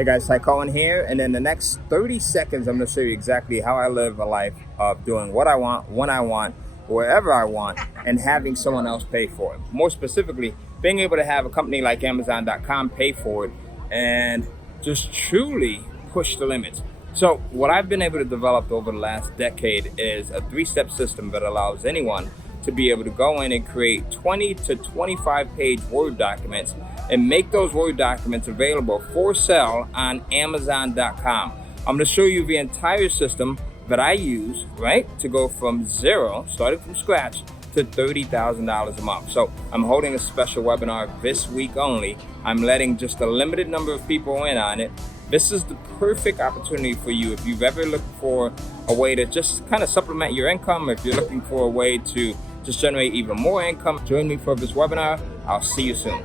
Hey guys, Ty Cohen here, and in the next 30 seconds, I'm going to show you exactly how I live a life of doing what I want, when I want, wherever I want, and having someone else pay for it. More specifically, being able to have a company like Amazon.com pay for it and just truly push the limits. So what I've been able to develop over the last decade is a three-step system that allows anyone to be able to go in and create 20 to 25 page Word documents and make those Word documents available for sale on Amazon.com. I'm going to show you the entire system that I use, right, to go from zero, starting from scratch, to $30,000 a month. So I'm holding a special webinar this week only. I'm letting just a limited number of people in on it. This is the perfect opportunity for you if you've ever looked for a way to just kind of supplement your income, if you're looking for a way to just generate even more income. Join me for this webinar. I'll see you soon.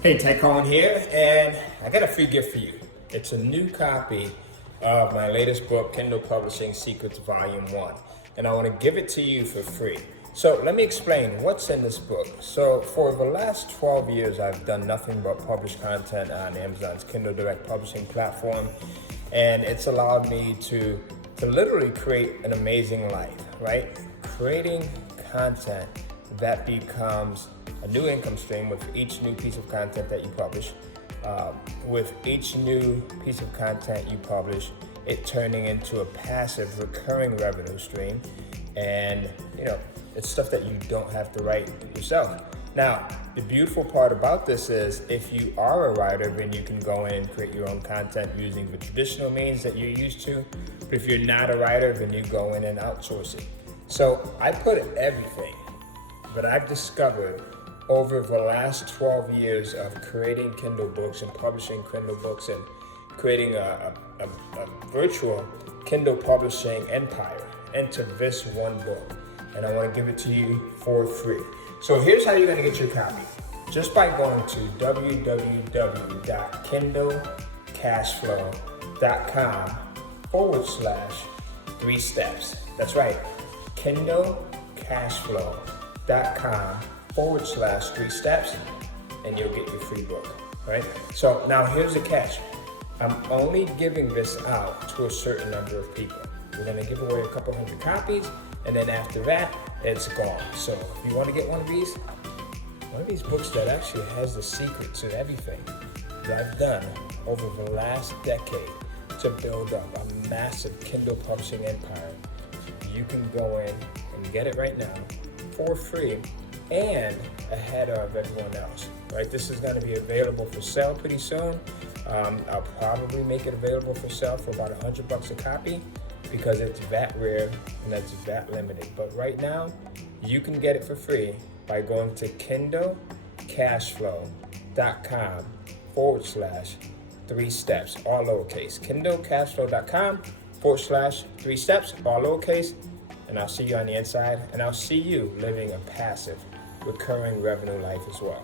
Hey, Ty Cohen here, and I got a free gift for you. It's a new copy of my latest book, Kindle Publishing Secrets Volume 1, and I want to give it to you for free. So let me explain what's in this book. So for the last 12 years, I've done nothing but publish content on Amazon's Kindle Direct Publishing platform, and it's allowed me to literally create an amazing life, right? Creating content that becomes a new income stream with each new piece of content that you publish. With each new piece of content you publish, it turning into a passive recurring revenue stream. And it's stuff that you don't have to write yourself. Now, the beautiful part about this is if you are a writer, then you can go in and create your own content using the traditional means that you're used to. But if you're not a writer, then you go in and outsource it. So I put everything that I've discovered over the last 12 years of creating Kindle books and publishing Kindle books and creating a virtual Kindle publishing empire into this one book. And I want to give it to you for free. So here's how you're going to get your copy. Just by going to www.kindlecashflow.com/3 steps. That's right, kindlecashflow.com/3 steps, and you'll get your free book, right? So now here's the catch. I'm only giving this out to a certain number of people. We're gonna give away a couple hundred copies, and then after that, it's gone. So if you wanna get one of these books that actually has the secrets and everything that I've done over the last decade to build up a massive Kindle publishing empire, you can go in and get it right now for free and ahead of everyone else, right? This is going to be available for sale pretty soon. I'll probably make it available for sale for about $100 a copy because it's VAT rare and it's VAT limited. But right now, you can get it for free by going to kindlecashflow.com/3 steps, all lowercase. kindlecashflow.com/3 steps, all lowercase. And I'll see you on the inside, and I'll see you living a passive, recurring revenue life as well.